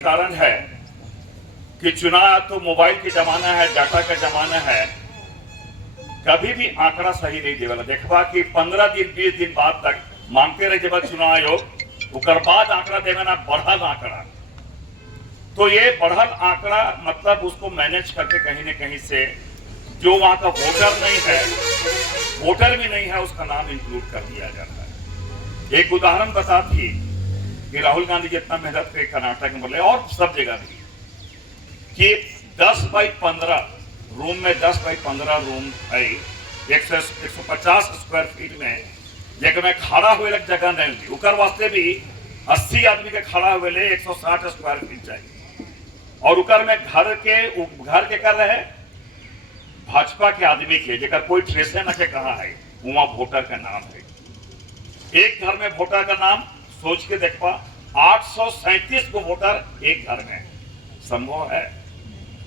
कारण है कि चुनाव तो मोबाइल के जमाना है, डाटा का जमाना है, कभी भी आंकड़ा सही नहीं देवला। देखबा कि 15 दिन 20 दिन बाद तक मांगते रहे जब चुनाव आयोग उकर बाद आंकड़ा देवे ना बढ़ल आंकड़ा। तो ये बढ़ल आंकड़ा मतलब उसको मैनेज करके कहीं न कहीं से जो वहां का वोटर नहीं है, वोटर भी नहीं है, उसका नाम इंक्लूड कर दिया जाता है। एक उदाहरण बताती कि राहुल गांधी जितना मेहनत करे कर्नाटक में बोले और सब जगह भी कि 10x15 रूम में 10x15 रूम है, 150 स्क्वायर फीट में लेकिन में खड़ा हुए लग जगह नहीं होती। उकर वास्ते भी 80 आदमी के खड़ा हुए ले 160 स्क्वायर फीट चाहिए। और उकर में घर के कर रहे भाजपा के आदमी के जेकर कोई ट्रेसे न के कहा है वहां वोटर का नाम है। एक घर में वोटर का नाम सोच के देखा 837 को वोटर एक घर में संभव है।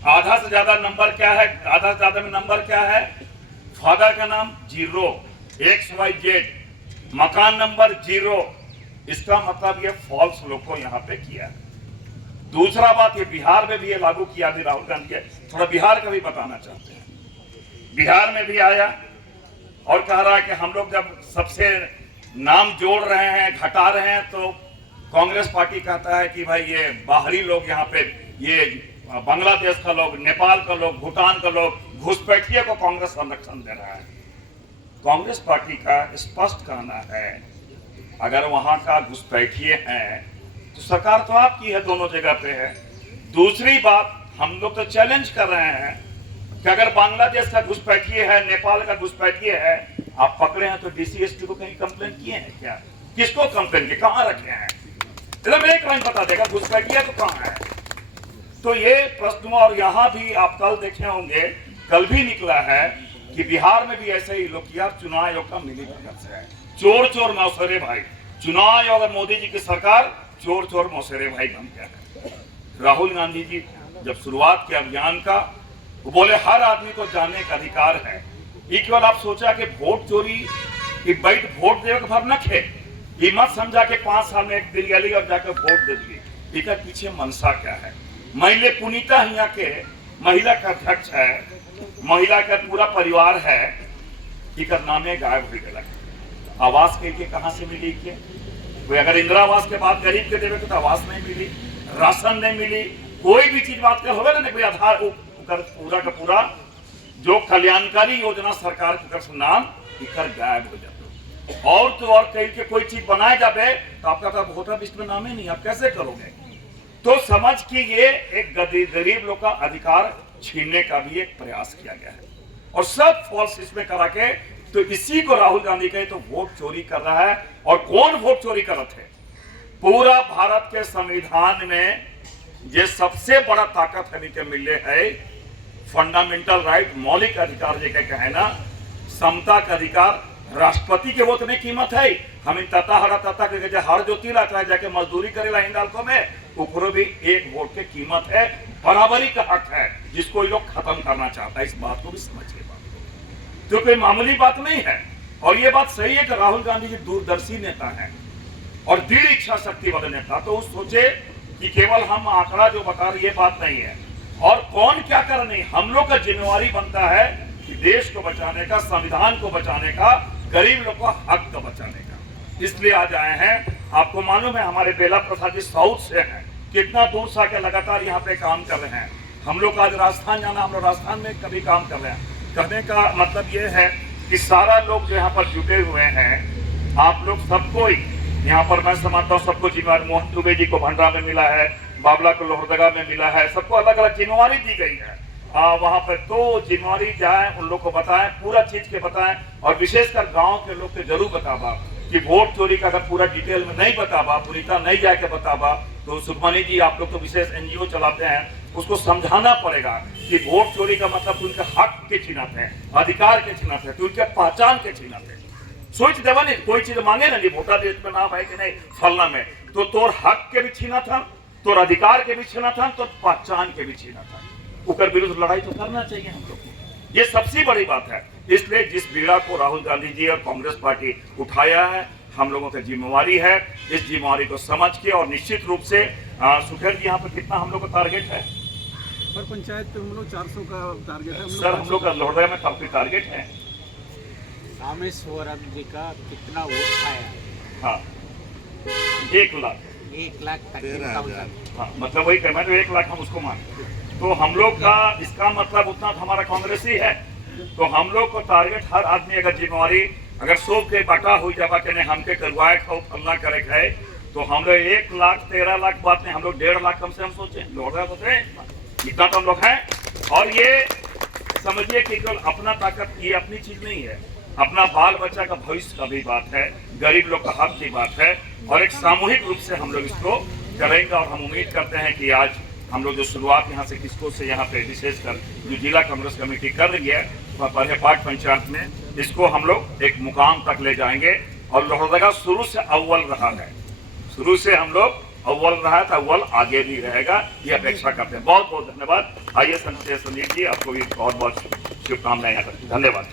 आधा से ज्यादा नंबर क्या है? आधा से ज्यादा में नंबर क्या है? फादर का नाम 0, XYZ, मकान नंबर 0। इसका मतलब ये फॉल्स लोग को यहाँ पे किया है। दूसरा बात ये बिहार में भी ये लागू किया भी राहुल गांधी के, थोड़ा बिहार का भी बताना चाहते हैं। बिहार में भी आया और कह रहा है कि हम लोग जब सबसे नाम जोड़ रहे हैं, घटा रहे हैं, तो कांग्रेस पार्टी कहता है कि भाई ये बाहरी लोग यहाँ पे, ये बांग्लादेश का लोग, नेपाल का लोग, भूटान का लोग, घुसपैठिए को कांग्रेस संरक्षण दे रहा है। कांग्रेस पार्टी का स्पष्ट कहना है अगर वहां का घुसपैठिए हैं तो सरकार तो आपकी है, दोनों जगह पे है। दूसरी बात हम लोग तो चैलेंज कर रहे हैं कि अगर बांग्लादेश का घुसपैठिए है, नेपाल का घुसपैठिए है, आप पकड़े हैं तो DCSP को कहीं कंप्लेंट किए हैं क्या? किसको कंप्लेंट किए? कहां रखे हैं? मतलब एक लाइन बता देगा घुसपैठिए तो कहां है। तो ये प्रश्न, और यहां भी आप कल देखे होंगे, कल भी निकला है कि बिहार में भी ऐसे ही लोग किया। चुनाव आयोग का मिली भगत से है, चोर चोर मौसेरे भाई। चुनाव आयोग और मोदी जी की सरकार चोर चोर मौसेरे भाई बन गया है। राहुल गांधी जी जब शुरुआत की अभियान का, वो बोले हर आदमी को जानने का अधिकार है। ये केवल आप सोचा कि वोट चोरी कि बैठ वोट देवे के भर न खे, ये मत समझा कि 5 साल में एक दिल गली और जाकर वोट दे दी। इसका पीछे मनसा क्या है? महिला पुनीता यहाँ के महिला का अध्यक्ष है, महिला का पूरा परिवार है, इकर नामे गायब हो गया। आवास के कहां से मिली के? कोई अगर इंदिरा आवास के बाद गरीब के देवे तो आवास नहीं मिली, राशन नहीं मिली, कोई भी चीज बात कर होगा ना, कोई आधार पूरा का पूरा जो कल्याणकारी योजना सरकार के नाम इकर गायब हो जाते। और तो और कहीं के कोई चीज बनाए जाए तो आपका तो वोटर लिस्ट में नाम ही नहीं, आप कैसे करोगे? तो समझ कि ये एक गरीब लोग का अधिकार छीनने का भी एक प्रयास किया गया है और सब फॉल्स इसमें करा के, तो इसी को राहुल गांधी कहे तो वोट चोरी कर रहा है। और कौन वोट चोरी कर रहे थे? पूरा भारत के संविधान में ये सबसे बड़ा ताकत हमें के मिले है, फंडामेंटल राइट, मौलिक अधिकार जो है ना, समता का अधिकार। राष्ट्रपति के वोट में कीमत है। हमें तता हरा तता के हर जो तीला चाहे जाके मजदूरी करेला हिंदालको में, ऊपरो भी एक वोट की कीमत है, बराबरी का हक है, जिसको ये लोग खत्म करना चाहता है। इस बात को भी समझिए, तो कोई मामूली बात नहीं है। और ये बात सही है कि राहुल गांधी जी दूरदर्शी नेता है और दृढ़ इच्छा शक्ति वाले नेता। तो वो सोचे कि केवल हम आंकड़ा जो बता रहे, ये बात नहीं है और कौन क्या कर नहीं, हम लोग का जिम्मेवारी बनता है कि देश को बचाने का, संविधान को बचाने का, गरीब लोग को हक को बचाने का। इसलिए आज आए हैं। आपको मालूम है हमारे बेला प्रसाद जी साउथ से हैं, कितना दूर से आके लगातार यहाँ पे काम कर रहे हैं। हम लोग आज राजस्थान जाना, हम लोग राजस्थान में कभी काम कर रहे हैं। कहने का मतलब ये है कि सारा लोग जो यहाँ पर जुटे हुए हैं, आप लोग सबको यहाँ पर मैं समझता हूँ सबको जिम्मेवारी, मोहन दुबे जी को भंडरा में मिला है, बाबला को लोहरदगा में मिला है, सबको अलग अलग जिम्मेवारी दी गई है। वहां पर तो जिम्मेवारी जाए, उन लोग को बताएं, पूरा चीज के बताएं। और विशेषकर गांव के लोग को जरूर बताबा कि वोट चोरी का अगर पूरा डिटेल में नहीं बताबा, पूरीता नहीं जाके बताबा, तो सुखमनी जी आप लोग तो विशेष NGO चलाते हैं, उसको समझाना पड़ेगा कि वोट चोरी का मतलब उनके हक के छीनत है, अधिकार के छीनत है, तो उनके पहचान के छीनत है। सोच देवा नहीं, कोई चीज मांगे ना, वोटर लिस्ट में नाम है कि नहीं फलना में, तो तोर हक के भी छीना था, तोर अधिकार के भी छीना था, तो पहचान के भी छीना था। उकर विरुद्ध लड़ाई तो करना चाहिए हम लोग को, ये सबसे बड़ी बात है। इसलिए जिस बीड़ा को राहुल गांधी जी और कांग्रेस पार्टी उठाया है, हम लोगों की जिम्मेवारी है इस जिम्मेवारी को समझ के, और निश्चित रूप से सुखेल जी, यहाँ पर कितना हम लोग का टारगेट है? पर पंचायत पे हम लोग 400 का टारगेट है। सर हम लोग का लोहरदगा में काफी टारगेट है। रामेश्वरम जी का कितना वोट आया? हाँ 1 लाख। 1,13,000। हाँ मतलब वही कहना, जो 1 लाख हम उसको मानते हैं। तो हम लोग का इसका मतलब उतना तो हमारा कांग्रेस ही है। तो हम लोग को टारगेट, हर आदमी अगर जिम्मेवारी अगर सौ के बटा हो जावा के नहीं हमके करवाए खाओ फलना करे खाए, तो हम लोग 1,13,00,000 बात नहीं, हम लोग 1.5 लाख कम से हम सोचे लोहरदगा सोचे इतना तो हम लोग हैं। और ये समझिए कि केवल अपना ताकत, ये अपनी चीज नहीं है, अपना बाल बच्चा का भविष्य का भी बात है, गरीब लोग का हक की बात है, और एक सामूहिक रूप से हम लोग इसको करेंगे। और हम उम्मीद करते हैं कि आज हम लोग जो शुरुआत यहाँ से किसको से यहाँ पे विशेषकर जो जिला कांग्रेस कमेटी कर रही है बरहेपाट पंचायत में, इसको हम लोग एक मुकाम तक ले जाएंगे। और लोहरदगा शुरू से अव्वल रहा है, शुरू से हम लोग अव्वल रहा है, तो अव्वल आगे भी रहेगा, ये अपेक्षा करते हैं। बहुत बहुत धन्यवाद। आइए संदीप जी, आपको भी बहुत बहुत शुभकामनाएं। धन्यवाद।